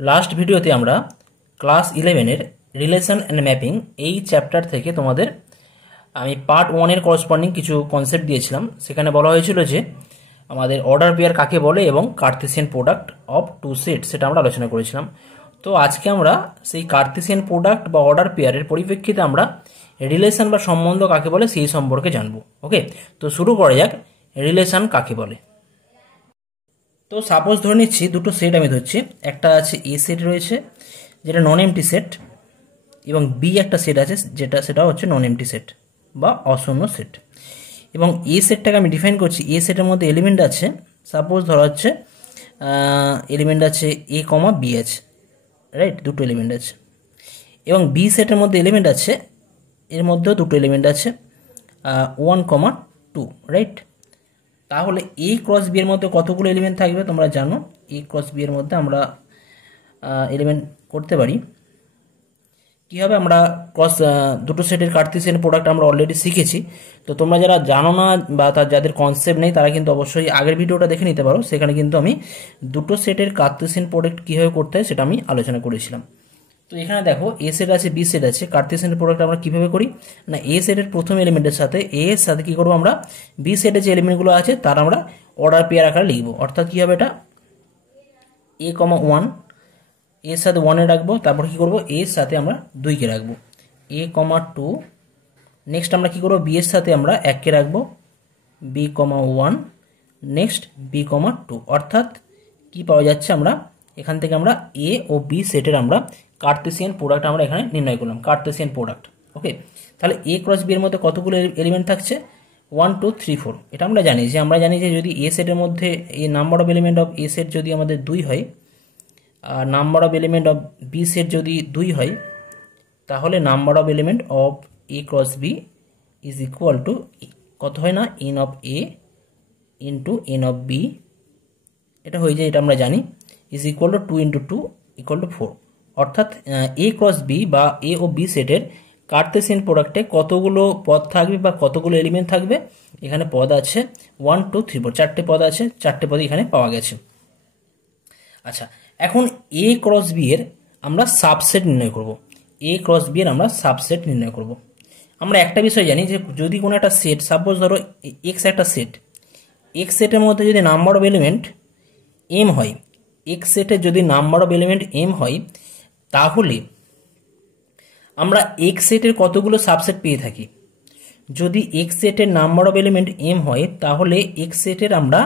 Last ভিডিওতে আমরা class 11-এর relation and mapping এই চ্যাপ্টার থেকে তোমাদের আমি পার্ট 1-এর করসপন্ডিং কিছু কনসেপ্ট দিয়েছিলাম। সেখানে বলা হয়েছিল যে আমাদের অর্ডার পেয়ার কাকে বলে এবং Cartesian product of two set সেটা আমরা আলোচনা করেছিলাম। তো আজকে আমরা সেই কার্তেশিয়ান প্রোডাক্ট বা অর্ডার পেয়ারের পরিপ্রেক্ষিতে আমরা রিলেশন বা সম্বন্ধ কাকে বলে সেই সম্পর্কে জানবো। ওকে, তো শুরু করা যাক রিলেশন কাকে বলে। তো সাপোজ ধরে নিচ্ছি দুটো সেট আমি ধরছি, একটা আছে এ সেট রয়েছে যেটা নন এমটি সেট, এবং বি একটা সেট আছে সেটা হচ্ছে নন এমটি সেট বা অশূন্য সেট। এবং এ সেটটাকে আমি ডিফাইন করছি, এ সেটের মধ্যে এলিমেন্ট আছে, সাপোজ ধরা হচ্ছে এলিমেন্ট আছে এ কমা বি আছে, রাইট, দুটো এলিমেন্ট আছে। এবং বি সেটের মধ্যে এলিমেন্ট আছে, এর মধ্যেও দুটো এলিমেন্ট আছে 1,2, রাইট। তাহলে এ ক্রস বি এর মধ্যে কতগুলো এলিমেন্ট থাকবে তোমরা জানো। এ ক্রস বি এর মধ্যে আমরা এলিমেন্ট করতে পারি কীভাবে, আমরা ক্রস দুটো সেটের কার্তেশিয়ান প্রোডাক্ট আমরা অলরেডি শিখেছি। তো তোমরা যারা জানো না বা যাদের কনসেপ্ট নেই তারা কিন্তু অবশ্যই আগের ভিডিওটা দেখে নিতে পারো, সেখানে কিন্তু আমি দুটো সেটের কার্তেশিয়ান প্রোডাক্ট কীভাবে করতে হয় সেটা আমি আলোচনা করেছিলাম। তো এখানে দেখো এ সেট আছে বি সেট আছে, কার্তেশিয়ান প্রোডাক্ট আমরা কীভাবে করি না, এ সেটের প্রথম এলিমেন্টের সাথে এ এর সাথে কী করবো আমরা বি সেটের যে এলিমেন্টগুলো আছে তার আমরা অর্ডার পেয়ার আকারে লিখবো। অর্থাৎ কী হবে, এটা এ কমা 1 এর সাথে 1-এ রাখবো, তারপর কী করবো এর সাথে আমরা 2-কে রাখবো, এ কমা 2। নেক্সট আমরা কী করবো বি এর সাথে আমরা 1-কে রাখবো, B comma 1, next B comma 2। অর্থাৎ কি পাওয়া যাচ্ছে, আমরা এখান থেকে আমরা এ ও বি সেটের আমরা কার্তেশিয়ান প্রোডাক্ট আমরা এখানে নির্ণয় করলাম, কার্তেশিয়ান প্রোডাক্ট। ওকে, তাহলে এ ক্রস বি এর মধ্যে কতগুলো এলিমেন্ট থাকছে 1, 2, 3, 4। এটা আমরা জানি যে যদি এ সেটের মধ্যে এই number of element of A set যদি আমাদের 2 হয় আর number of element of B set যদি 2 হয়, তাহলে number of element of A cross B is equal to কত হয় না, N of A into N of B, এটা হয়ে যায়, এটা আমরা জানি, is equal to 2 into 2 equal to 4। অর্থাৎ এ ক্রস বি বা এ ও বি সেটের কার্তেশিয়ান প্রোডাক্টে কতগুলো পদ থাকবে বা কতগুলো এলিমেন্ট থাকবে, এখানে পদ আছে 1, 2, 3, 4, 4টে পদ আছে, 4টে পদ এখানে পাওয়া গেছে। আচ্ছা, এখন এ ক্রস বি এর আমরা সাবসেট নির্ণয় করব। এ ক্রস বি এর আমরা সাবসেট নির্ণয় করব। আমরা একটা বিষয় জানি যে যদি কোনো একটা সেট, সাপোজ ধরো এক্স একটা সেট, এক্স সেটের মধ্যে যদি নাম্বার অফ এলিমেন্ট এম হয়, এক্স সেটের যদি নাম্বার অফ এলিমেন্ট এম হয়, তাহলে আমরা এক্স সেটের কতগুলো সাবসেট পেয়ে থাকি। যদি এক্স সেটের নাম্বার অফ এলিমেন্ট এম হয়, তাহলে এক্স সেটের আমরা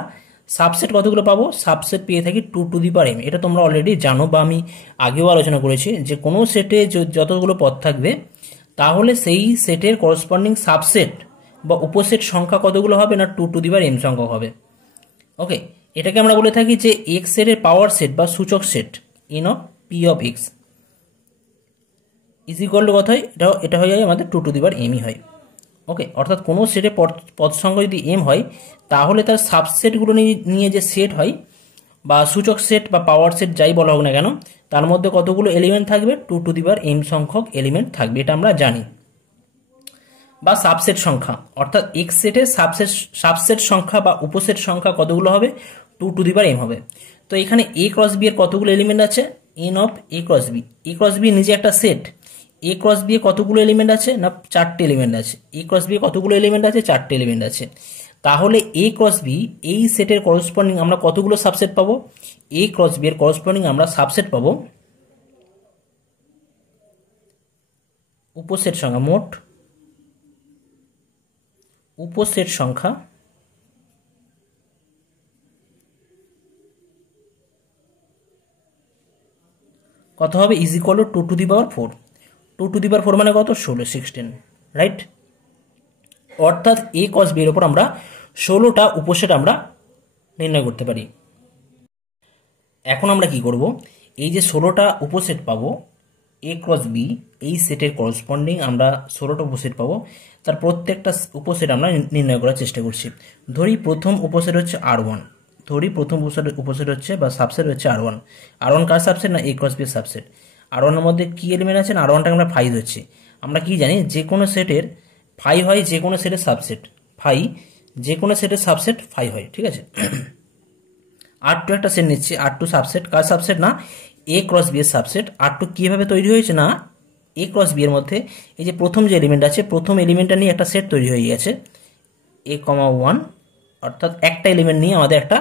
সাবসেট কতগুলো পাবো, সাবসেট পেয়ে থাকি 2 টু দি পাওয়ার m। এটা তোমরা অলরেডি জানো বা আমি আগেও আলোচনা করেছি যে কোনো সেটে যতগুলো পদ থাকবে তাহলে সেই সেটের করসপন্ডিং সাবসেট বা উপসেট সংখ্যা কতগুলো হবে না, 2 টু দি পাওয়ার m সংখ্যক হবে। ওকে, এটাকে আমরা বলে থাকি যে এক্স সেটের পাওয়ার সেট বা সূচক set N of P of x is equal to কত হয়, এটা হয়ে যায় আমাদের 2 টু দি পাওয়ার m-ই হয়। ওকে, অর্থাৎ কোনো সেটে পদ সংখ্যা যদি এম হয়, তাহলে তার সাবসেটগুলো নিয়ে যে সেট হয় বা সূচক সেট বা পাওয়ার সেট যাই বলা হোক না কেন, তার মধ্যে কতগুলো এলিমেন্ট থাকবে, 2 টু দি পাওয়ার m সংখ্যক এলিমেন্ট থাকবে, এটা আমরা জানি। বা সাবসেট সংখ্যা, অর্থাৎ এক্স সেটের সাবসেট সংখ্যা বা উপসেট সংখ্যা কতগুলো হবে, 2 টু দি পাওয়ার m হবে। তো এখানে এ ক্রস বি এর কতগুলো এলিমেন্ট আছে, N of A cross B. A cross B নিজে একটা সেট, এ ক্রস বি এ কতগুলো এলিমেন্ট আছে না, 4টে এলিমেন্ট আছে। এ ক্রস বি এ কতগুলো এলিমেন্ট আছে, 4টে এলিমেন্ট আছে। তাহলে এ ক্রস বি এই সেটের করসপন্ডিং আমরা কতগুলো সাবসেট পাবো, এ ক্রস বি এর করসপন্ডিং আমরা সাবসেট পাবো উপসেট সংখ্যা, মোট উপসেট সংখ্যা কত হবে, is equal to 2 to the power 4। 2 to the power 4 মানে কত, 16, রাইট। অর্থাৎ এ ক্রস বি এর উপর আমরা 16টা উপসেট আমরা নির্ণয় করতে পারি। এখন আমরা কি করব, এই যে 16টা উপসেট পাবো এ ক্রস বি এই সেটের করসপন্ডিং আমরা 16টা উপসেট পাবো, তার প্রত্যেকটা উপসেট আমরা নির্ণয় করার চেষ্টা করছি। ধরি প্রথম উপসেট হচ্ছে R1, ধরি প্রথম উপসেট হচ্ছে বা সাবসেট হচ্ছে R1। R1 কার সাবসেট না, এ ক্রস বি এর সাবসেট। R1 এর মধ্যে কি এলিমেন্ট আছে না, R1টাকে আমরা 5 ধরছি। আমরা কি জানি যে কোনো সেটের 5 হয়, যে কোনো সেটের সাবসেট 5, যে কোনো সেটের সাবসেট 5 হয়, ঠিক আছে। R2 একটা সেট নিচ্ছি, R2 সাবসেট, কার সাবসেট না, এ ক্রস বি এর সাবসেট। R2 কিভাবে তৈরি হয়েছে না, এ ক্রস বি এর মধ্যে এই যে প্রথম যে এলিমেন্ট আছে, প্রথম এলিমেন্টটা নিয়ে একটা সেট তৈরি হয়ে গেছে a, 1, অর্থাৎ একটা এলিমেন্ট নিয়ে আমাদের একটা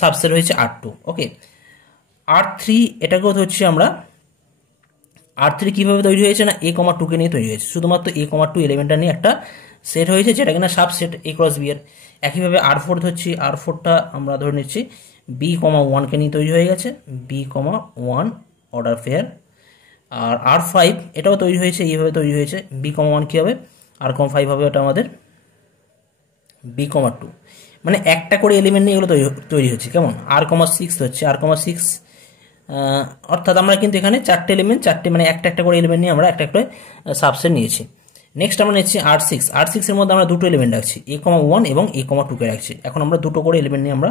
সাবসেট হয়েছে R2। ওকে, R3 এটাকেও ধরছি আমরা। R3 কিভাবে তৈরি হয়েছে না, a, 2 কে নিয়ে তৈরি হয়েছে, শুধুমাত্র a, 2 এলিমেন্টটা নিয়ে একটা সেট হয়েছে যেটা কিনা সাবসেট এ ক্রস বি এর। একইভাবে R4 ধরছি, R4টা আমরা ধরে নিচ্ছি b, 1 কে নিয়ে তৈরি হয়ে গেছে, b, 1 অর্ডার পেয়ার। আর R5 এটাও তৈরি হয়েছে, এইভাবে তৈরি হয়েছে, b, 1 কী হবে, R, 5 হবে এটা আমাদের b, 2। মানে একটা করে এলিমেন্ট নিয়ে এগুলো তৈরি হচ্ছে, কেমন R, 6 হচ্ছে, R, 6 অর্থাৎ আমরা কিন্তু এখানে চারটে এলিমেন্ট, মানে একটা একটা করে এলিমেন্ট নিয়ে আমরা একটা একটা সাবসেট নিয়েছি। নেক্সট আমরা নিচ্ছি R6। R6 এর মধ্যে আমরা দুটো এলিমেন্ট রাখছি, a, 1 এবং a, 2 কে রাখছি। এখন আমরা দুটো করে এলিমেন্ট নিয়ে আমরা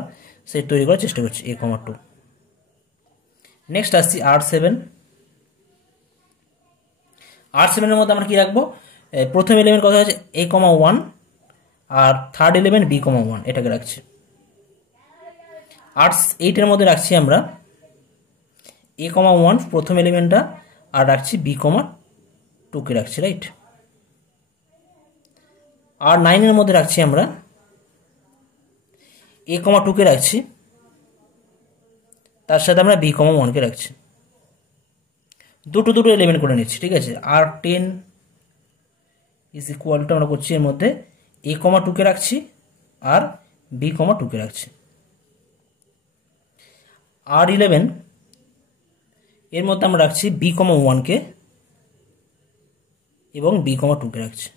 সেট তৈরি করার চেষ্টা করছি, a, 2। নেক্সট আসছি R7। R7 এর মধ্যে আমরা কি রাখবো, প্রথম এলিমেন্ট কথা হচ্ছে a, 1 আর থার্ড এলিমেন্ট b, 1 এটাকে রাখছি। R8 এর মধ্যে রাখছি আমরা a, 1 প্রথম এলিমেন্টটা আর রাখছি b, 2 কে রাখছি, রাইট। R9 এর মধ্যে রাখছি আমরা a, 2 কে রাখছি, তার সাথে আমরা b, 1 কে রাখছি। দুটো এলিমেন্ট করে নিচ্ছি, ঠিক আছে। R10 ইজ ইকুয়াল টু আমরা করছি এর মধ্যে a, 2 কে রাখছি আর b, 2 কে রাখছি। R11 এর মধ্যে আমরা রাখছি b, 1 কে এবং b, 2 কে রাখছি।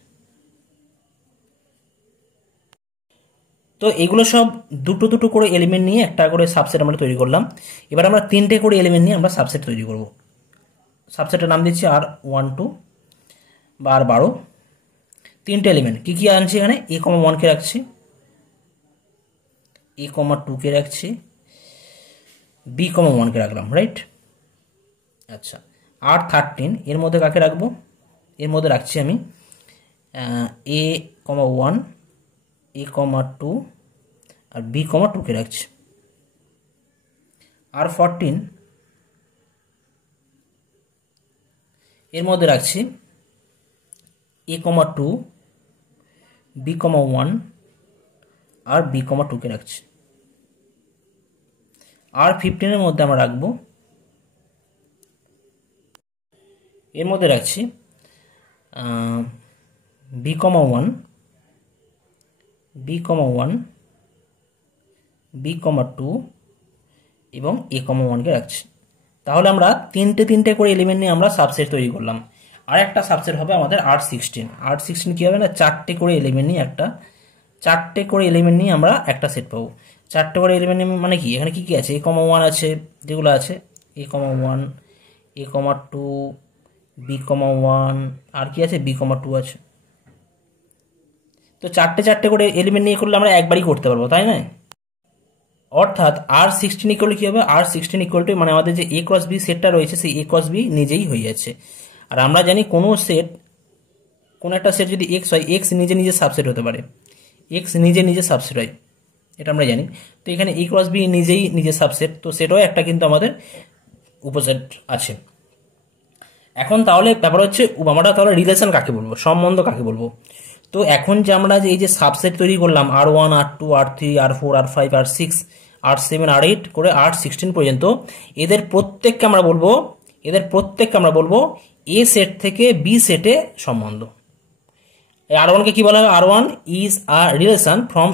তো এগুলো সব দুটো করে এলিমেন্ট নিয়ে একটা করে সাবসেট আমরা তৈরি করলাম। এবার আমরা তিনটে করে এলিমেন্ট নিয়ে আমরা সাবসেট তৈরি করব। সাবসেটের নাম দিচ্ছি R12 বা R12। তিনটে এলিমেন্ট কি কি আনছি এখানে, a, 1 কে রাখছি, a, 2 কে রাখছি, b, 1 কে রাখলাম, রাইট। আচ্ছা, R13 এর মধ্যে কাকে রাখবো, এর মধ্যে রাখছি আমি a, 1, a, 2 আর b, 2 কে রাখছি। R14 এর মধ্যে রাখছি a, 2, b, 1 আর b, 2 কে রাখছি। R15 এর মধ্যে আমরা রাখবো, এর মধ্যে রাখছি b, 1, b, 1, b, 2 এবং a, 1 কে রাখছি। তাহলে আমরা তিনটে করে এলিমেন্ট নিয়ে আমরা সাবসেট তৈরি করলাম। আর একটা সাবসেট হবে আমাদের R16। R16 কি হবে না, চারটে করে এলিমেন্ট নিয়ে আমরা একটা সেট পাবো। চারটে করে এলিমেন্ট মানে কি, এখানে কি কি আছে, a, 1 আছে, যেগুলো আছে a, 1, a, 2, b, 1 আর কি আছে b, 2 আছে। তো চারটে করে এলিমেন্ট নিয়ে করলে আমরা একবারই করতে পারবো, তাই না। অর্থাৎ R16 ইকুয়াল কি হবে, R16 ইকুয়াল টু মানে আমাদের যে a ক্রস b সেটটা রয়েছে সেই a ক্রস b নিজেই হয়ে যাচ্ছে। আর আমরা জানি কোনো একটা সেট যদি x হয়, x নিজে সাবসেট হতে পারে, x নিজে সাবসেট হয়, এটা আমরা জানি। তো এখানে a ক্রস b নিজে সাবসেট, তো সেটাও একটা কিন্তু আমাদের উপসেট আছে। এখন তাহলে ব্যাপার হচ্ছে আমরা তাহলে রিলেশন কাকে বলবো, সম্বন্ধ কাকে বলবো। তো এখন যে আমরা এই যে সাবসেট তৈরি করলাম R1, R2, R3, R4, R5, R6, R7, R8 করে R16 পর্যন্ত, এদের প্রত্যেককে আমরা বলবো এ সেট থেকে বি সেটে সম্বন্ধ। R1 কে কি বলা হবে, R1 is a relation from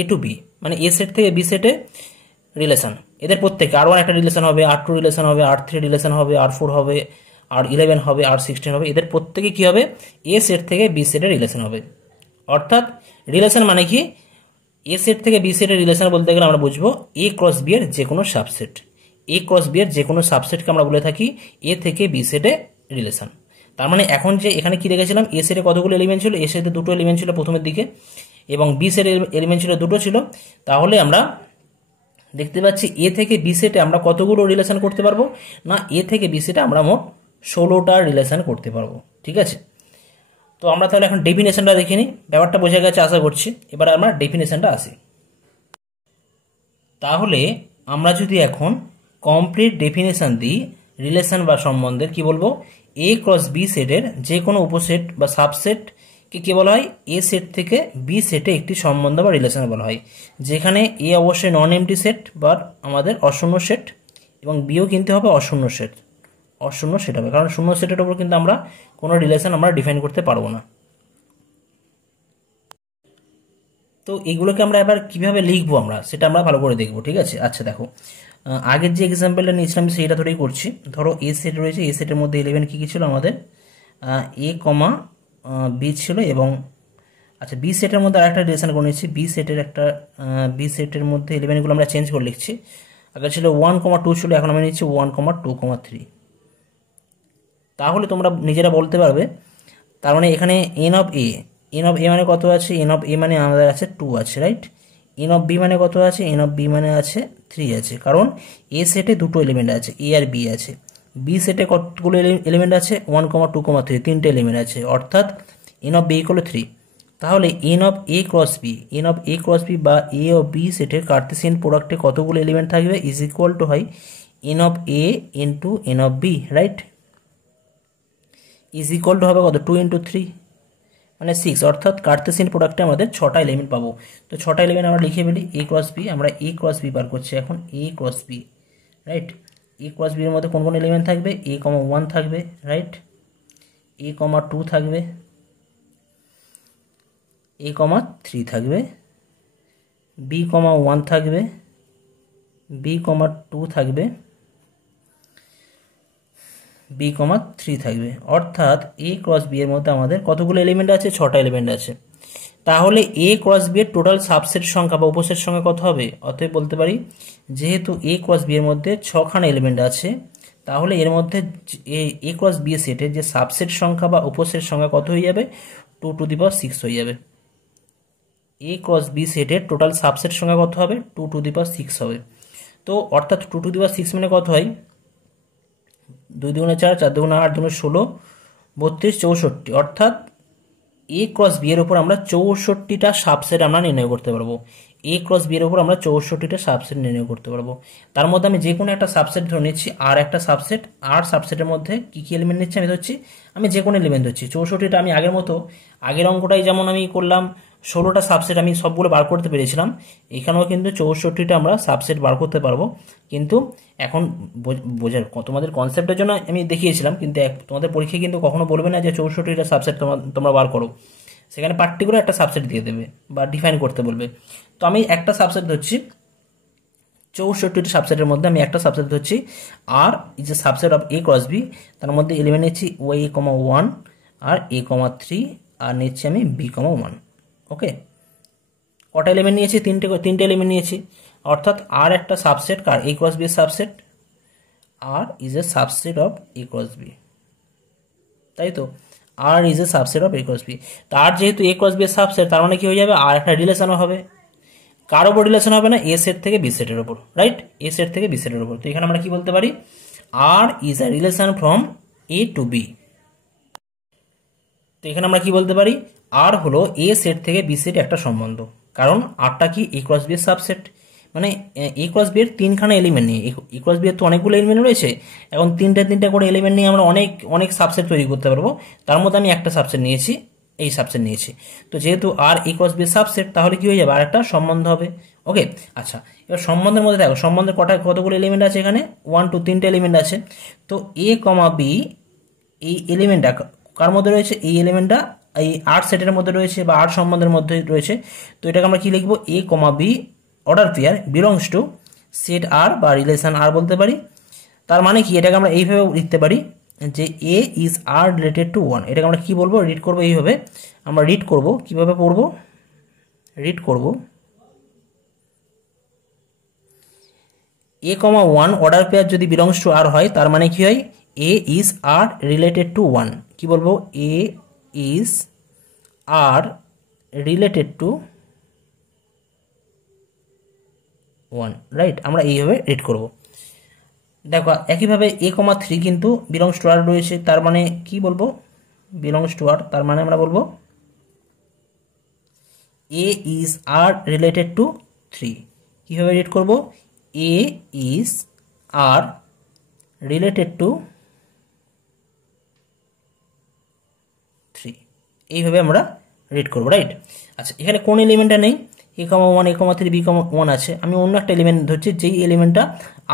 A to B, মানে এ সেট থেকে বি সেটে রিলেশন। এদের প্রত্যেকে R1 একটা রিলেশন হবে, R2 রিলেশন হবে, R3 রিলেশন হবে, R4 হবে, R11 হবে, R16 হবে। এদের প্রত্যেকে কি হবে, এ সেট থেকে বি সেটের রিলেশন হবে। অর্থাৎ রিলেশন মানে কি, এ সেট থেকে বি সেটের রিলেশন বলতে গেলে আমরা বুঝবো এ ক্রস বি এর যে কোনো সাবসেট। এ ক্রস বি এর যে কোনো সাবসেটকে আমরা বলে থাকি এ থেকে বি সেটে রিলেশন। তার মানে এখন যে এখানে কি রেখেছিলাম, এ সেটে কতগুলো এলিমেন্ট ছিল, এ সেটে দুটো এলিমেন্ট ছিল প্রথমের দিকে এবং বি সেটের এলিমেন্ট ছিল দুটো ছিল। তাহলে আমরা দেখতে পাচ্ছি এ থেকে বি সেটে আমরা কতগুলো রিলেশন করতে পারবো না, এ থেকে বি সেটে আমরা মোট 16টা রিলেশন করতে পারবো, ঠিক আছে। তো আমরা তাহলে এখন ডেফিনেশনটা দেখে নিই, ব্যাপারটা বোঝা গেছে আশা করছি। এবার আমরা ডেফিনেশনটা আসি। তাহলে আমরা যদি এখন কমপ্লিট ডেফিনেশন দিই রিলেশন বা সম্বন্ধের, কি বলবো, এ ক্রস বি সেটের যে কোনো উপসেট বা সাবসেটকে কি বলা হয়, এ সেট থেকে বি সেটে একটি সম্বন্ধ বা রিলেশন বলা হয়, যেখানে এ অবশ্যই নন এমটি সেট বা আমাদের অশূন্য সেট, এবং বিও কিন্তু হবে অশূন্য সেট হবে, কারণ শূন্য সেটের উপর কিন্তু আমরা কোনো রিলেশন আমরা ডিফাইন করতে পারবো না। তো এগুলোকে আমরা এবার কিভাবে লিখবো আমরা সেটা আমরা ভালো করে দেখবো, ঠিক আছে। আচ্ছা দেখো, আগের যে এক্সাম্পলটা নিয়েছিলাম সেইটা ধরেই করছি। ধরো এ সেট রয়েছে, এ সেটের মধ্যে 11 কী কী ছিল আমাদের, এ কমা বি ছিল, এবং আচ্ছা বি সেটের মধ্যে আরেকটা রিলেশন করে নিচ্ছি, বি সেটের মধ্যে 11গুলো আমরা চেঞ্জ করে লিখছি। আগে ছিল 1,2 ছিল, এখন আমি নিচ্ছি 1,2,3। তাহলে তোমরা নিজেরা বলতে পারবে, তার মানে এখানে এন অফ এ মানে কত আছে, এন অফ এ মানে আমাদের আছে 2 আছে, রাইট। এন অফ বি মানে কত আছে, এন অফ বি মানে আছে 3 আছে, কারণ এ সেটে দুটো এলিমেন্ট আছে, এ আর বি আছে। বি সেটে কতগুলো এলিমেন্ট আছে, 1,2,3 তিনটে এলিমেন্ট আছে, অর্থাৎ এন অফ বি ইকুয়াল 3। তাহলে N of A cross B বা এ ও বি সেটের কার্টেসিয়ান প্রোডাক্টে কতগুলো এলিমেন্ট থাকবে ইজ ইকুয়াল টু হয় N of A into N of B, right. Is equal to হবে কত, 2 × 3 মানে 6, অর্থাৎ কার্টেসিয়ান প্রোডাক্টে আমাদের 6টা এলিমেন্ট পাবো। তো 6টা এলিমেন্ট আমরা লিখে ফেলি, এ ক্রস বি, আমরা এ ক্রস বি বার করছি এখন, এ ক্রস বি, রাইট। এ ক্রস বি এর মধ্যে কোন কোন এলিমেন্ট থাকবে, a,1 থাকবে, রাইট, a,2 থাকবে, a,3 থাকবে, b,1 থাকবে, b,2 থাকবে, b,3 থাকবে, অর্থাৎ এ ক্রস বি এর মধ্যে আমাদের কতগুলো এলিমেন্ট আছে, 6টা এলিমেন্ট আছে। তাহলে এ ক্রস বি এর টোটাল সাবসেট সংখ্যা বা উপসেট সংখ্যা কত হবে, অতএব বলতে পারি যেহেতু এ ক্রস বি এর মধ্যে 6খানা এলিমেন্ট আছে, তাহলে এর মধ্যে এ ক্রস বি সেটের যে সাবসেট সংখ্যা বা উপসেট সংখ্যা কত হয়ে যাবে, 2⁶ হয়ে যাবে। এ ক্রস বি সেটের টোটাল সাবসেট সংখ্যা কত হবে, 2⁶ হবে। তো অর্থাৎ 2⁶ মানে কত হয়, 2 × 4, 4 × 8, 2 × 16, 32, 64, অর্থাৎ এ ক্রস বি এর উপর আমরা 64টা সাবসেট আমরা নির্ণয় করতে পারবো। এ ক্রস বি এর উপর আমরা 64টা সাবসেট নির্ণয় করতে পারবো। তার মধ্যে আমি যে কোনো একটা সাবসেট ধরে নিচ্ছি, আর একটা সাবসেট, আর সাবসেটের মধ্যে কি কি এলিমেন্ট নিচ্ছি আমি ধরছি, আমি যে কোনো এলিমেন্ট ধরছি। 64টা আমি আগের মতো, আগের অঙ্কটাই যেমন আমি করলাম 16টা সাবসেট আমি সবগুলো বার করতে পেরেছিলাম, এখানেও কিন্তু 64টা আমরা সাবসেট বার করতে পারবো। কিন্তু এখন বোঝার তোমাদের কনসেপ্টের জন্য আমি দেখিয়েছিলাম, কিন্তু তোমাদের পরীক্ষায় কিন্তু কখনো বলবে না যে 64টা সাবসেট তোমরা বার করো, সেখানে পার্টিকুলার একটা সাবসেট দিয়ে দেবে বা ডিফাইন করতে বলবে। তো আমি একটা সাবসেট ধরছি, 64টা সাবসেটের মধ্যে আমি একটা সাবসেট ধরছি, R is a subset of A cross B, তার মধ্যে এলিমেন্ট নিচ্ছি a,1 আর a,3, আর নিচ্ছি আমি b,1। ওকে, কটা এলিমেন্ট নিয়েছি, তিনটে এলিমেন্ট নিয়েছি, অর্থাৎ আর একটা সাবসেট কার, এ ক্রস বি এর subset, R is a subset of A cross B, তাই তো, R is a subset of A cross B. তার যেহেতু এ ক্রস বি এর সাবসেট, তার মানে কি হয়ে যাবে, আর একটা রিলেশনও হবে, কার ওপর রিলেশন হবে না, এ সেট থেকে বি সেটের ওপর, রাইট, এ সেট থেকে বি সেটের ওপর। তো এখানে আমরা কি বলতে পারি, R is a relation from A to B. তো এখানে আমরা কি বলতে পারি, আর হলো এ সেট থেকে বি সেট একটা সম্বন্ধ, কারণ আরটা কি এ ক্রস বি এর সাবসেট, মানে এ ক্রস বি এর 3খানা এলিমেন্ট নিয়ে, এ ক্রস বি এর তো অনেকগুলো এলিমেন্ট রয়েছে, এখন তিনটা করে এলিমেন্ট নিয়ে আমরা অনেক সাবসেট তৈরি করতে পারবো। তার মধ্যে আমি একটা সাবসেট নিয়েছি, এই সাবসেট নিয়েছি। তো যেহেতু আর এ ক্রস বি এর সাবসেট, তাহলে কি হয়ে যাবে, আর একটা সম্বন্ধ হবে। ওকে, আচ্ছা, এবার সম্বন্ধের মধ্যে দেখো, সম্বন্ধের কতগুলো এলিমেন্ট আছে, এখানে 1 2 3টে এলিমেন্ট আছে। তো এ কমা বি, এই এলিমেন্টটা কার মধ্যে রয়েছে, এই এলিমেন্টটা এই আর সেটের মধ্যে রয়েছে বা আর সম্বন্ধের মধ্যে রয়েছে। তো এটাকে আমরা কি লিখবো, A comma B order pair belongs to set R বা রিলেশন আর বলতে পারি। তার মানে কি, এটাকে আমরা এইভাবে লিখতে পারি যে এ ইজ আর রিলেটেড টু 1। এটাকে আমরা কি বলবো, রিড করবো এইভাবে, আমরা রিড করব, কিভাবে পড়বো, রিড করব a,1 অর্ডার পেয়ার যদি বিলংস টু আর হয়, তার মানে কি হয়, A is R related to 1। কি বলবো, A is R related to 1, right, আমরা এইভাবে রিড করব। দেখো একইভাবে a,3 কিন্তু বিলংস টু আর রয়েছে, তার মানে কি বলবো, বিলংস টু আর, তার মানে আমরা বলবো A is R related to 3। কিভাবে রিড করব, এ ইজ আর রিলেটেড টু 3, এইভাবে আমরা রিড করবো, রাইট। আচ্ছা, এখানে কোন এলিমেন্টটা নেই? a,1 a,3 b,1 আছে। আমি অন্য একটা এলিমেন্ট ধরছি যেই এলিমেন্টটা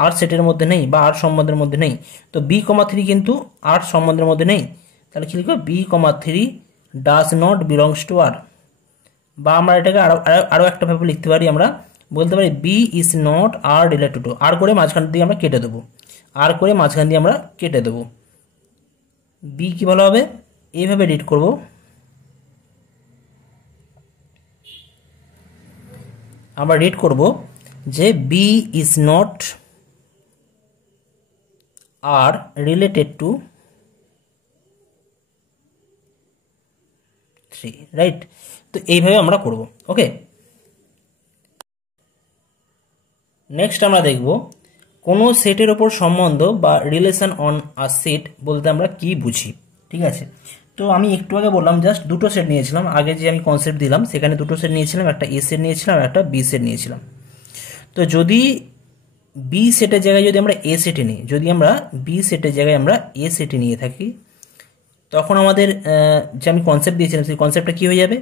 আর সেটের মধ্যে নেই বা আর সম্বন্ধের মধ্যে নেই। তো b,3 কিন্তু আর সম্বন্ধের মধ্যে নেই, তাহলে কি লিখবো? b,3 does not belongs to R. বা আমরা এটাকে আরও একটা ভাবে লিখতে পারি, আমরা বলতে পারি B is not R related to. আর করে মাঝখান দিয়ে আমরা কেটে দেবো, আর করে মাঝখান দিয়ে আমরা কেটে দেবো। বি কি ভালো হবে? এইভাবে রিড করব, আমরা রিড করব যে B is not R related to 3, right. তো এইভাবে আমরা করব, ওকে। নেক্সট আমরা দেখব কোনো সেটের ওপর সম্বন্ধ বা রিলেশন অন আ সেট বলতে আমরা কি বুঝি, ঠিক আছে। তো আমি একটু আগে বললাম জাস্ট দুটো সেট নিয়েছিলাম, আগে যে আমি কনসেপ্ট দিলাম সেখানে দুটো সেট নিয়েছিলাম, একটা এ সেট নিয়েছিলাম আর একটা বি সেট নিয়েছিলাম। তো যদি বি সেটের জায়গায় যদি আমরা এ সেটে নিই, যদি আমরা বি সেটের জায়গায় আমরা এ সেটে নিয়ে থাকি, তখন আমাদের যে আমি কনসেপ্ট দিয়েছিলাম সেই কনসেপ্টটা কী হয়ে যাবে?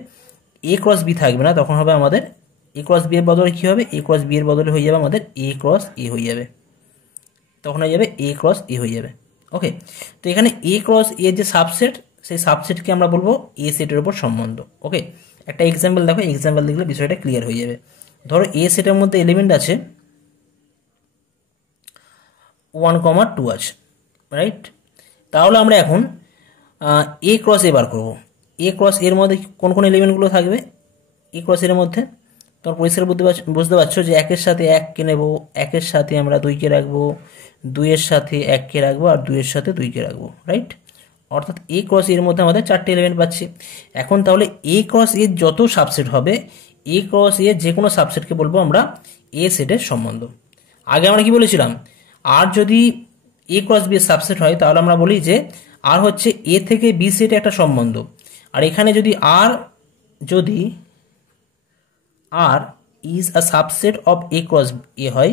এ ক্রস বি থাকবে না, তখন হবে আমাদের এ ক্রস বি এর বদলে কী হবে? এ ক্রস বি এর বদলে হয়ে যাবে আমাদের এ ক্রস এ হয়ে যাবে, তখন হয়ে যাবে এ ক্রস এ হয়ে যাবে, ওকে। তো এখানে এ ক্রস এ যে সাবসেট, সেই সাবসেটকে আমরা বলবো এ সেটের উপর সম্বন্ধ, ওকে। একটা এক্সাম্পল দেখো, এক্সাম্পল দেখলে বিষয়টা ক্লিয়ার হয়ে যাবে। ধরো এ সেটের মধ্যে এলিমেন্ট আছে 1,2 আছে, রাইট। তাহলে আমরা এখন এ ক্রস এ বার করবো। এ ক্রস এর মধ্যে কোন কোন এলিমেন্টগুলো থাকবে? এ ক্রস এর মধ্যে তোমার পরিষ্কার বুঝতে পারছো যে একের সাথে এককে নেবো, একের সাথে আমরা দুইকে রাখবো, দুইয়ের সাথে এককে রাখবো আর দুইয়ের সাথে দুইকে রাখবো, রাইট। অর্থাৎ এ ক্রস এর মধ্যে আমাদের 4টে এলিমেন্ট পাচ্ছি। এখন তাহলে এ ক্রস এর যত সাবসেট হবে, এ ক্রস এর যে কোনো সাবসেটকে বলবো আমরা এ সেটের সম্বন্ধ। আগে আমরা কি বলেছিলাম? আর যদি এ ক্রস বি এর সাবসেট হয় তাহলে আমরা বলি যে আর হচ্ছে এ থেকে বি সেটে একটা সম্বন্ধ। আর এখানে যদি R is a subset of A cross A হয়,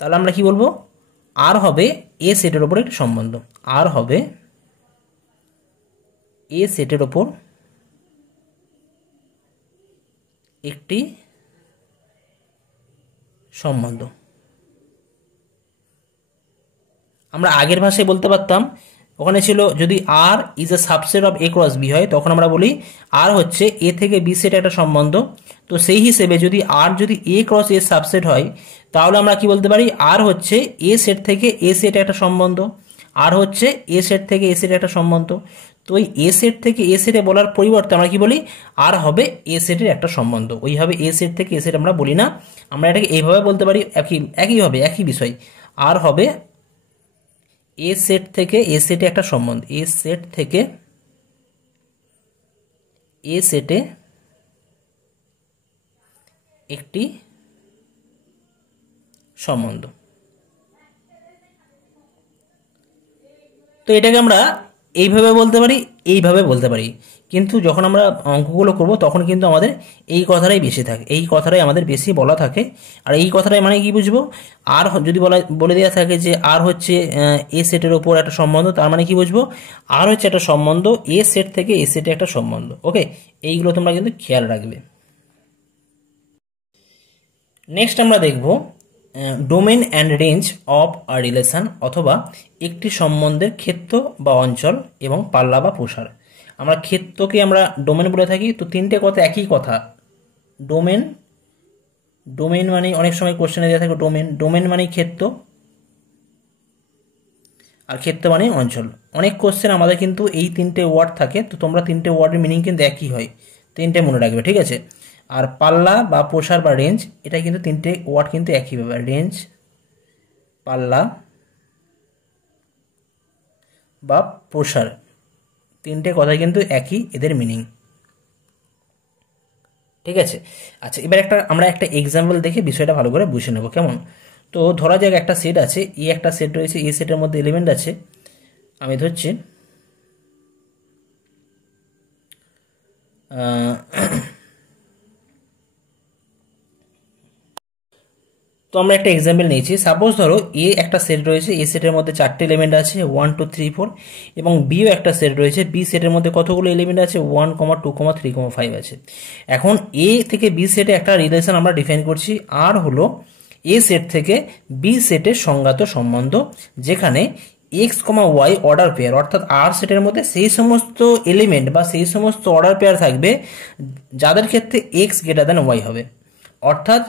তাহলে আমরা কি বলবো? আর হবে এ সেটের ওপর একটা সম্বন্ধ, আর হবে এ সেটের ওপর একটি সম্বন্ধ। আমরা আগের ভাষায় বলতে পারতাম, ওখানে ছিল যদি R is a subset of A cross B হয়, তখন আমরা বলি আর হচ্ছে এ থেকে বি সেট একটা সম্বন্ধ। তো সেই হিসেবে যদি আর যদি এ ক্রস এ সাবসেট হয়, তাহলে আমরা কি বলতে পারি? আর হচ্ছে এ সেট থেকে এ সেট একটা সম্বন্ধ, আর হচ্ছে এ সেট থেকে এ সেট একটা সম্বন্ধ। তো ওই এ সেট থেকে এ সেটে বলার পরিবর্তে আমরা কি বলি? আর হবে এ সেটের একটা সম্বন্ধ। ওইভাবে এ সেট থেকে এ সেট আমরা বলি না, আমরা এটাকে এইভাবে বলতে পারি, একইভাবে একই বিষয়। আর হবে এ সেট থেকে এ সেটে একটা সম্বন্ধ, এ সেট থেকে এ সেটে একটি সম্বন্ধ। তো এটাকে আমরা এইভাবে বলতে পারি, এইভাবে বলতে পারি, কিন্তু যখন আমরা অঙ্কগুলো করব তখন কিন্তু আমাদের এই কথাটাই বেশি থাকে, এই কথাটাই আমাদের বেশি বলা থাকে। আর এই কথাটাই মানে কি বুঝবো? আর যদি বলে দেওয়া থাকে যে আর হচ্ছে এ সেটের ওপর একটা সম্বন্ধ, তার মানে কি বুঝবো? আর হচ্ছে একটা সম্বন্ধ এ সেট থেকে এ সেটে একটা সম্বন্ধ, ওকে। এইগুলো তোমরা কিন্তু খেয়াল রাখবে। নেক্সট আমরা দেখব domain and range of a relation, অথবা একটি সম্বন্ধের ক্ষেত্র বা অঞ্চল এবং পাল্লা বা প্রসার। আমরা ক্ষেত্রকে আমরা ডোমেন বলে থাকি। তো তিনটে কথা একই কথা, ডোমেন, ডোমেন মানে অনেক সময় কোশ্চেনে দেওয়া থাকে ডোমেন, ডোমেন মানে ক্ষেত্র, আর ক্ষেত্র মানে অঞ্চল। অনেক কোশ্চেন আমাদের কিন্তু এই তিনটে ওয়ার্ড থাকে, তো তোমরা তিনটে ওয়ার্ডের মিনিং কিন্তু একই হয়, তিনটে মনে রাখবে, ঠিক আছে। আর পাল্লা বা প্রসার বা রেঞ্জ, এটা কিন্তু তিনটে ওয়ার্ড কিন্তু একই ব্যাপার, রেঞ্জ, পাল্লা বা প্রসার, তিনটে কথাই কিন্তু একই, এদের মিনিং, ঠিক আছে। আচ্ছা, এবার আমরা একটা এক্সাম্পল দেখে বিষয়টা ভালো করে বুঝে নেব, কেমন? তো ধরা যাক একটা সেট আছে, এই একটা সেট রয়েছে, এই সেটের মধ্যে এলিমেন্ট আছে, আমি ধরছি তো আমরা একটা এক্সাম্পল নিয়েছি। সাপোজ ধরো এ একটা সেট রয়েছে, এ সেটের মধ্যে 4টে এলিমেন্ট আছে 1 2 3 4, এবং বিও একটা সেট রয়েছে, বি সেটের মধ্যে কতগুলো এলিমেন্ট আছে 1 2 3 5 আছে। এখন এ থেকে বি সেটে একটা রিলেশন আমরা ডিফাইন করছি, আর হলো এ সেট থেকে বি সেটের সংজ্ঞাত সম্বন্ধ, যেখানে x comma Y order pair, অর্থাৎ আর সেটের মধ্যে সেই সমস্ত এলিমেন্ট বা সেই সমস্ত অর্ডার পেয়ার থাকবে যাদের ক্ষেত্রে এক্স গ্রেটার দেন ওয়াই হবে। অর্থাৎ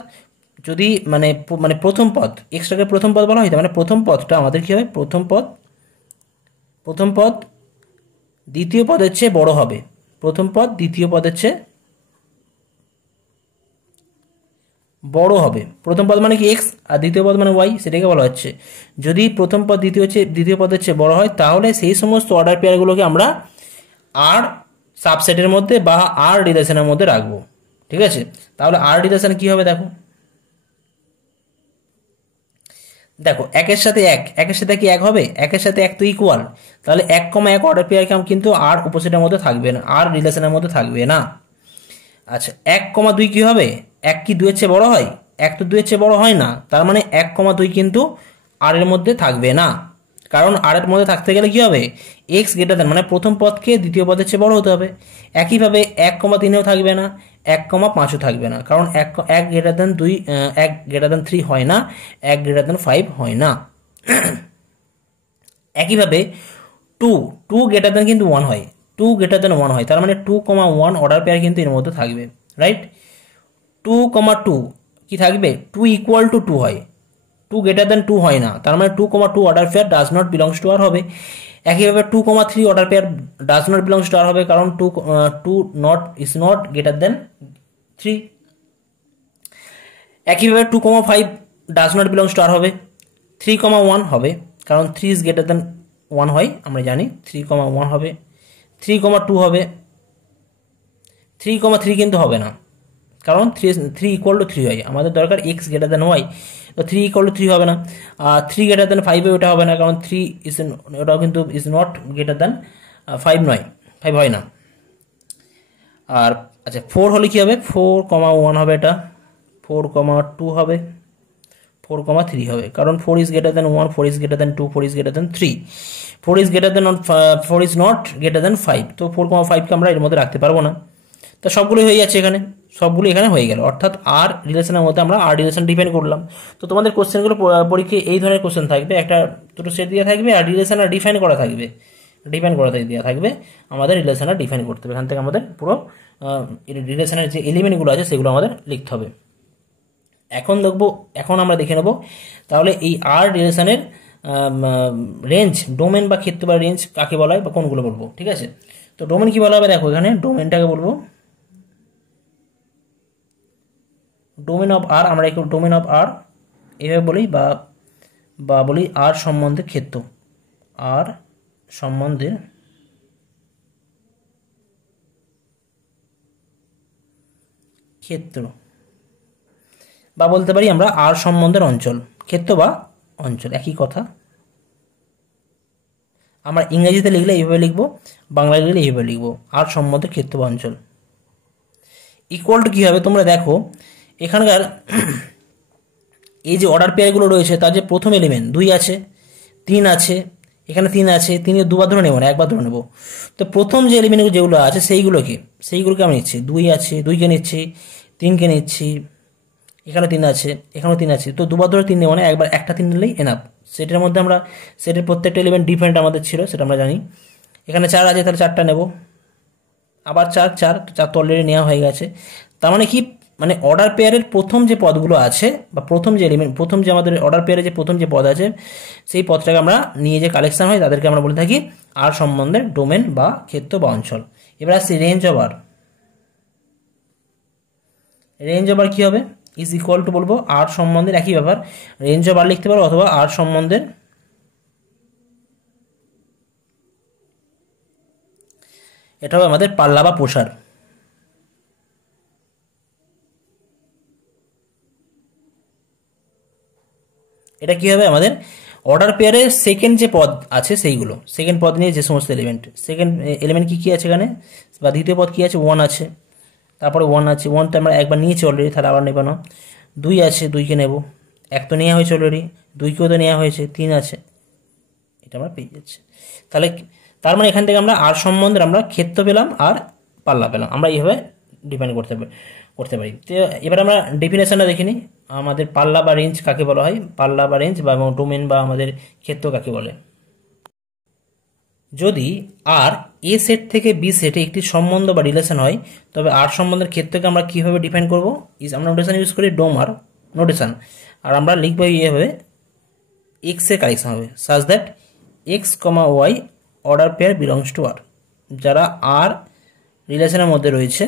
যদি মানে মানে প্রথম পদ, এক্সটাকে প্রথম পদ বলা হয়, মানে প্রথম পদটা আমাদের কি হবে, প্রথম পদ দ্বিতীয় পদের চেয়ে বড় হবে, প্রথম পদ দ্বিতীয় পদের চেয়ে বড় হবে। প্রথম পদ মানে কি এক্স, আর দ্বিতীয় পদ মানে ওয়াই, সেটাকে বলা হচ্ছে। যদি প্রথম পদ দ্বিতীয় পদের চেয়ে বড় হয়, তাহলে সেই সমস্ত অর্ডার পেয়ারগুলোকে আমরা আর সাবসেটের মধ্যে বা আর রিলেশনের মধ্যে রাখবো। ঠিক আছে, তাহলে আর রিলেশন কি হবে দেখো একের সাথে একের সাথে কি এক হবে, একের সাথে এক তো ইকুয়াল, তাহলে 1 1 অর্ডার পেয়ার কিন্তু আর উপসেটের মধ্যে থাকবে না, আর রিলেশনের মধ্যে থাকবে না। আচ্ছা 1 2 কি হবে, 1 কি 2 এর চেয়ে বড় হয়, 1 তো 2 এর চেয়ে বড় হয় না, তার মানে 1 2 কিন্তু আর এর মধ্যে থাকবে না। কারণ আর এর মধ্যে থাকতে গেলে কি হবে, এক্স গ্রেটার দেন মানে প্রথম পদকে দ্বিতীয় পদের চেয়ে বড় হতে হবে। একইভাবে 1 3ও থাকবে না, 1 5ও থাকবে না, কারণ 1 গ্রেটার দেন 2, 1 গ্রেটার দেন 3 হয় না, 1 গ্রেটার দেন 5 হয় না। একইভাবে 2 গ্রেটার দেন কিন্তু 1 হয়, 2 গ্রেটার দেন 1 হয়, তার মানে 2 1 অর্ডার পেয়ার কিন্তু এর মধ্যে থাকবে, রাইট। 2 2 কি থাকবে, 2 ইকুয়াল টু 2 হয়, 2 গ্রেটার দেন 2 হয় না, তার মানে 2 2 order pair does not belongs to R হবে। একইভাবে 2 3 order pair does not belongs to R হবে, কারণ 2 not is not greater than 3। একইভাবে 2 5 does not belongs to R হবে, 3 1 হবে, কারণ 3 ইজ গ্রেটার দেন 1 হয়, আমরা জানি 3 1 হবে। 3 2 হবে, 3 3 কিন্তু হবে না, কারণ 3 ইকুয়াল টু 3 হয়, আমাদের দরকার এক্স গ্রেটার দেন ওয়াই, তো 3 ইকুয়াল টু 3 হবে না। 3 গ্রেটার দেন 5 ওটা হবে না, কারণ 3 ইজ ওটাও কিন্তু ইজ নট গ্রেটার দেন 5 নয়, 5 হয় না। আর আচ্ছা 4 হলে কি হবে, 4 1 হবে, এটা 4 2 হবে, 4 3 হবে, কারণ 4 is greater than 1, 4 is greater than 2, 4 is greater than 3, 4 is greater than 4 is not greater দেন 5, তো 4 5কে আমরা এর মধ্যে রাখতে পারবো না। তো সবগুলো হয়ে যাচ্ছে এখানে, সবগুলো এখানে হয়ে গেল, অর্থাৎ আর রিলেশনের মধ্যে আমরা আর রিলেশন ডিফাইন করলাম। তো তোমাদের কোশ্চেনগুলো পরীক্ষায় এই ধরনের কোশ্চেন থাকবে, একটা দুটো সেট দেওয়া থাকবে আর রিলেশন ডিফাইন করা থাকবে, দেওয়া থাকবে, আমাদের রিলেশনটা ডিফাইন করতে হবে। এখান থেকে আমাদের পুরো রিলেশনের যে এলিমেন্টগুলো আছে সেগুলো আমাদের লিখতে হবে। এখন আমরা দেখে নেব তাহলে এই আর রিলেশনের রেঞ্জ, ডোমেন বা ক্ষেত্র বা রেঞ্জ কাকে বলা হয় বা কোনগুলো বলবো। ঠিক আছে, তো ডোমেন কি বলা হবে, দেখো এখানে ডোমেনটাকে বলবো ডোমেন অফ আর, আমরা একটু ডোমেন অফ আর এভাবে বলি বা বলি আর সম্বন্ধের ক্ষেত্র, আর সম্বন্ধের ক্ষেত্র, বা বলতে পারি আমরা আর সম্বন্ধের অঞ্চল, ক্ষেত্র বা অঞ্চল একই কথা। আমরা ইংরেজিতে লিখলে এইভাবে লিখবো, বাংলায় লিখলে এইভাবে লিখবো, আর সম্বন্ধের ক্ষেত্র বা অঞ্চল। ইকুয়াল টু কী হবে, তোমরা দেখো এখানকার এই যে অর্ডার পেয়ারগুলো রয়েছে তার যে প্রথম এলিমেন্ট 2 আছে, 3 আছে, এখানে 3 আছে, 3 দুবার ধরে নেবো না, একবার ধরে নেবো। তো প্রথম যে এলিমেন্টগুলো যেগুলো আছে সেইগুলোকে আমি নিচ্ছি, 2 আছে, 2কে নিচ্ছি, 3কে নিচ্ছি, এখানে 3 আছে, এখানেও 3 আছে, তো দুবার ধরে 3 নেবো না, একবার একটা 3 নিলেই এনাফ। সেটের মধ্যে আমরা সেটের প্রত্যেকটা এলিমেন্ট ডিফারেন্ট আমাদের ছিল, সেটা আমরা জানি। এখানে 4 আছে, তাহলে 4টা নেব, আবার 4 তো অলরেডি নেওয়া হয়ে গেছে। তার মানে কি, মানে অর্ডার পেয়ারের প্রথম যে পদগুলো আছে বা প্রথম যে আমাদের অর্ডার পেয়ারের যে প্রথম যে পদ আছে সেই পদটাকে আমরা নিয়ে যে কালেকশন হয় তাদেরকে আমরা বলে থাকি আর সম্বন্ধের ডোমেন বা ক্ষেত্র বা অঞ্চল। এবার আসছি range of R. Range of R কি হবে, ইজ ইকুয়াল টু বলবো আর সম্বন্ধের একই ব্যাপার, রেঞ্জ অফ আর লিখতে পারো অথবা আর সম্বন্ধের, এটা হবে আমাদের পাল্লা বা প্রসার। এটা কি হবে, আমাদের অর্ডার পেয়ারের সেকেন্ড যে পদ আছে সেইগুলো, সেকেন্ড পদ নিয়ে যে সমস্ত সেকেন্ড এলিমেন্ট কি আছে এখানে, বা দ্বিতীয় পদ কি আছে, 1 আছে, তারপরে 1 আছে, 1 তো আমরা একবার নিয়েছি অলরেডি, তাহলে আবার নেব না। 2 আছে, 2কে নেব, এক তো নেওয়া হয়েছে অলরেডি, দুইকেও তো নেওয়া হয়েছে, 3 আছে, এটা আমরা পেয়ে যাচ্ছি। তাহলে তার মানে এখান থেকে আমরা আর সম্বন্ধে আমরা ক্ষেত্র পেলাম আর পাল্লা পেলাম, আমরা এইভাবে ডিফাইন করতে পারি। তো এবার আমরা ডেফিনেশনটা দেখে নিই, আমাদের পাল্লা বা রেঞ্জ কাকে বলা হয়, পাল্লা বা রেঞ্জ বা ডোমেন বা আমাদের ক্ষেত্র কাকে বলে। যদি আর এ সেট থেকে বি সেটে একটি সম্বন্ধ বা রিলেশন হয়, তবে আর সম্বন্ধের ক্ষেত্রকে আমরা কীভাবে ডিফাইন করব, আমরা নোটেশন ইউজ করি ডোম আর নোটেশন, আর আমরা লিখব এইভাবে এক্স এর কালেকশন হবে such that X comma Y order pair belongs to R. যারা আর রিলেশনের মধ্যে রয়েছে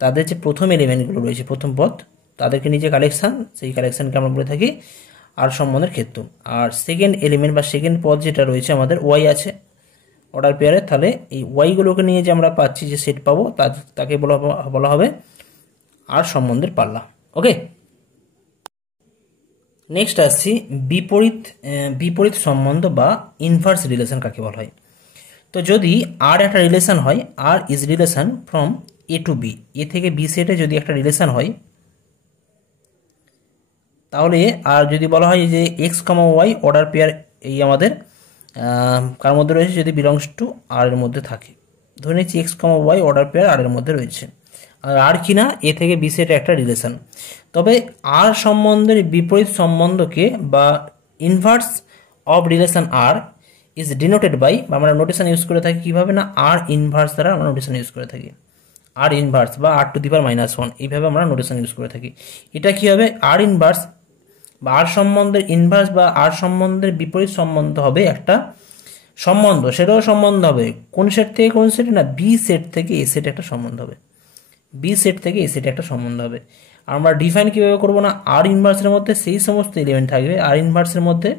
তাদের যে প্রথম এলিমেন্টগুলো রয়েছে, প্রথম পদ, তাদেরকে নিচে কালেকশান, সেই কালেকশানকে আমরা বলে থাকি আর সম্বন্ধের ক্ষেত্র। আর সেকেন্ড এলিমেন্ট বা সেকেন্ড পদ যেটা রয়েছে আমাদের ওয়াই আছে অর্ডার পেয়ারে, তাহলে এই ওয়াইগুলোকে নিয়ে যে আমরা পাচ্ছি যে সেট পাবো তাকে বলা হবে আর সম্বন্ধের পাল্লা। ওকে, নেক্সট আসছি বিপরীত সম্বন্ধ বা ইনভার্স রিলেশন কাকে বলা হয়। তো যদি আর একটা রিলেশন হয়, R is relation from A to B, A থেকে বি সেটে যদি একটা রিলেশন হয়, তাহলে আর যদি বলা হয় যে x comma Y order pair এই আমাদের কার মধ্যে রয়েছে, যদি বিলংস টু আর এর মধ্যে থাকে, ধরে নিচ্ছি x comma Y order pair R এর মধ্যে রয়েছে, আর কিনা এ থেকে বি সেটে একটা রিলেশন, তবে আর সম্বন্ধের বিপরীত সম্বন্ধকে বা inverse of relation R is denoted by, বা আমরা নোটেশন ইউজ করে থাকি কীভাবে না, আর ইনভার্স দ্বারা আমরা নোটেশন ইউজ করে থাকি, আর ইনভার্স বা আর টু দি পাওয়ার -1 এইভাবে আমরা নোটেশন ইউজ করে থাকি। এটা কী হবে, আর ইনভার্স বা আর সম্বন্ধের ইনভার্স বা আর সম্বন্ধের বিপরীত সম্বন্ধ হবে একটা সম্বন্ধ, সেটাও সম্বন্ধ হবে কোন সেট থেকে কোন সেটে না, বি সেট থেকে এ সেটে একটা সম্বন্ধ হবে, বি সেট থেকে এ সেটে একটা সম্বন্ধ হবে। আমরা ডিফাইন কীভাবে করবো না, আর ইনভার্সের মধ্যে সেই সমস্ত এলিমেন্ট থাকবে, আর ইনভার্সের মধ্যে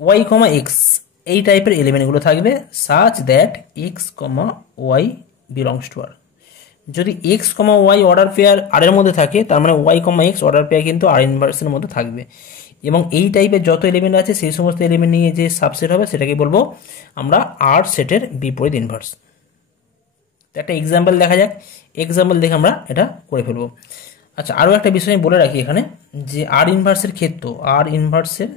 ওয়াই কমা এক্স এই টাইপের এলিমেন্টগুলো থাকবে, such that X comma Y belongs to R. যদি X comma Y order pair R এর মধ্যে থাকে, তার মানে Y comma X order pair কিন্তু আর ইনভার্সের মধ্যে থাকবে, এবং এই টাইপের যত এলিমেন্ট আছে সেই সমস্ত এলিমেন্ট নিয়ে যে সাবসেট হবে সেটাকে বলবো আমরা আর সেটের বিপরীত ইনভার্স। একটা এক্সাম্পল দেখা যাক, এক্সাম্পল দেখে আমরা এটা করে ফেলবো। আচ্ছা, আরও একটা বিষয় আমি বলে রাখি এখানে, যে আর ইনভার্সের ক্ষেত্র, আর ইনভার্সের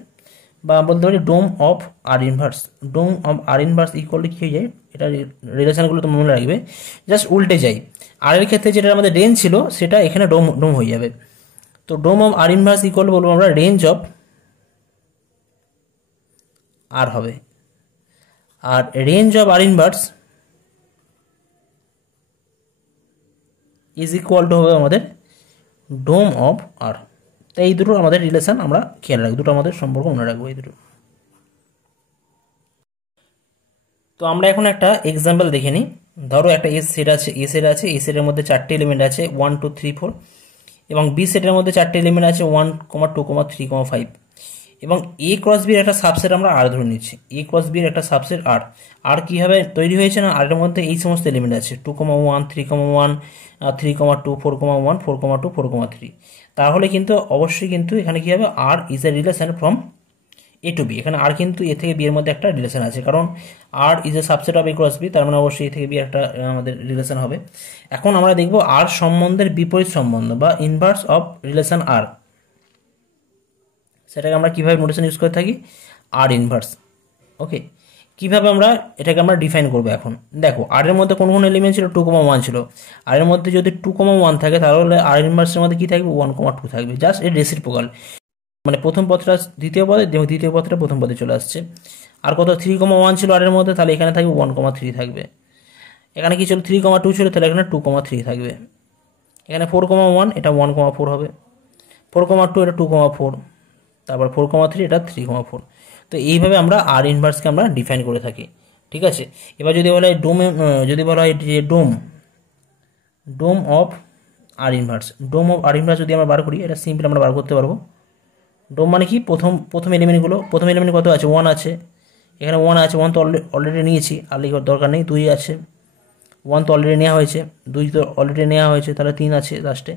বা বলতে পারি dom of R inverse, dom of R inverse equal কী হয়ে যায়, এটা রিলেশনগুলো তো মনে রাখবে, জাস্ট উল্টে যায়, আর এর ক্ষেত্রে যেটা আমাদের রেঞ্জ ছিল সেটা এখানে ডোম হয়ে যাবে। তো dom of R inverse equal বলবো আমরা রেঞ্জ অফ আর হবে, আর range of R inverse is equal to হবে আমাদের ডোম অফ আর। তাই এই দুটো আমাদের রিলেশন আমরা খেয়াল রাখবো, দুটো আমাদের সম্পর্ক মনে রাখবো এই দুটো। তো আমরা এখন একটা এক্সাম্পল দেখে নিই। ধরো একটা এস সেট আছে, এ সেটের মধ্যে 4টে এলিমেন্ট আছে 1 2 3 4, এবং বি সেটের মধ্যে 4টে এলিমেন্ট আছে 1 2 3 5, এবং এ ক্রস বির একটা সাবসেট আমরা আর ধরে নিচ্ছি, এ ক্রস বির একটা সাবসেট আর। আর কীভাবে তৈরি হয়েছে না, আর এর মধ্যে এই সমস্ত এলিমেন্ট আছে 2 1 3 1 3 2 4 1 4 2 4 3, তাহলে কিন্তু অবশ্যই কিন্তু এখানে কী হবে, R is a relation from A to B, এখানে আর কিন্তু এ থেকে বি এর মধ্যে একটা রিলেশন আছে, কারণ R is a subset of A cross B, তার মানে অবশ্যই এ থেকে বি একটা আমাদের রিলেশন হবে। এখন আমরা দেখব আর সম্বন্ধের বিপরীত সম্বন্ধ বা ইনভার্স অফ রিলেশন আর, সেটাকে আমরা কীভাবে নোটেশন ইউজ করে থাকি, আর ইনভার্স। ওকে, কীভাবে আমরা এটাকে আমরা ডিফাইন করবো। এখন দেখো আর এর মধ্যে কোন কোন এলিমেন্ট ছিল, 2 1 ছিল, আর এর মধ্যে যদি 2 1 থাকে তাহলে আর ইনভার্সের মধ্যে কী থাকবে, 1 2 থাকবে, জাস্ট এর রেসিপ্রোকাল, মানে প্রথম পদটা দ্বিতীয় পদে এবং দ্বিতীয় পদটা প্রথম পদে চলে আসছে। আর কত 3 1 ছিল আর এর মধ্যে, তাহলে এখানে থাকবে 1 3 থাকবে। এখানে কি ছিল 3 2 ছিল, তাহলে এখানে 2 3 থাকবে। এখানে 4 1 এটা 1 4 হবে, 4 2 এটা 2 4, তারপর 4 3 এটা 3 4। তো এইভাবে আমরা আর ইনভার্সকে আমরা ডিফাইন করে থাকি, ঠিক আছে। এবার যদি বলা হয় যদি বলা হয় যে dom of R inverse, dom of R inverse যদি আমরা বার করি, এটা সিম্পল আমরা বার করতে পারবো। ডোম মানে কি, প্রথম এলিমেন্টগুলো, প্রথম এলিমেন্ট কত আছে, 1 আছে, এখানে 1 আছে, 1 তো অলরেডি নিয়েছি, আর লিখার দরকার নেই। 2 আছে, 1 তো অলরেডি নেওয়া হয়েছে, 2 তো অলরেডি নেওয়া হয়েছে, তাহলে 3 আছে লাস্টে,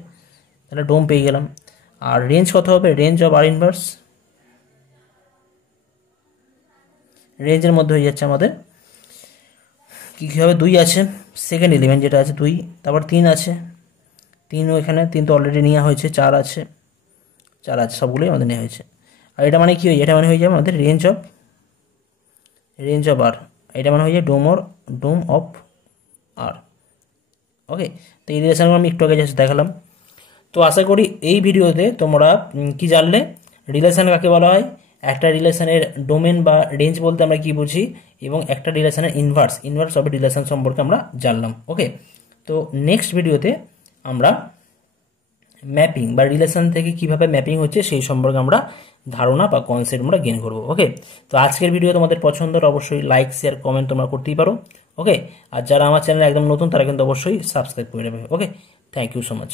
তাহলে ডোম পেয়ে গেলাম। আর রেঞ্জ কত হবে, রেঞ্জ অফ আর ইনভার্স, রেঞ্জের মধ্যে হয়ে যাচ্ছে আমাদের কী হবে, 2 আছে, সেকেন্ড এলিমেন্ট যেটা আছে 2, তারপর 3 আছে, 3ও এখানে 3 তো অলরেডি নেওয়া হয়েছে, 4 আছে, 4 আছে, সবগুলোই আমাদের নেওয়া হয়েছে। আর এটা মানে কি হয়, এটা মানে হয়ে যাবে আমাদের রেঞ্জ অফ আর, এটা মানে হয়ে যায় ডোম অফ আর। ওকে, তো এই রিলেশনগুলো আমি একটু আগে জাস্ট দেখালাম। তো আশা করি এই ভিডিওতে তোমরা কি জানলে, রিলেশন কাকে বলা হয়, একটা রিলেশনের ডোমেন বা রেঞ্জ বলতে আমরা কি বুঝি, এবং একটা রিলেশনের ইনভার্স অফ রিলেশন সম্পর্কে আমরা জানলাম। ওকে, তো নেক্সট ভিডিওতে আমরা ম্যাপিং বা রিলেশন থেকে কিভাবে ম্যাপিং হচ্ছে সেই সম্পর্কে আমরা ধারণা বা কনসেপ্ট আমরা গেইন করবো। ওকে, তো আজকের ভিডিও তোমাদের পছন্দের অবশ্যই লাইক শেয়ার কমেন্ট তোমরা করতেই পারো। ওকে, আর যারা আমার চ্যানেলে একদম নতুন তারা কিন্তু অবশ্যই সাবস্ক্রাইব করে নেবে। ওকে, থ্যাংক ইউ সো মাচ।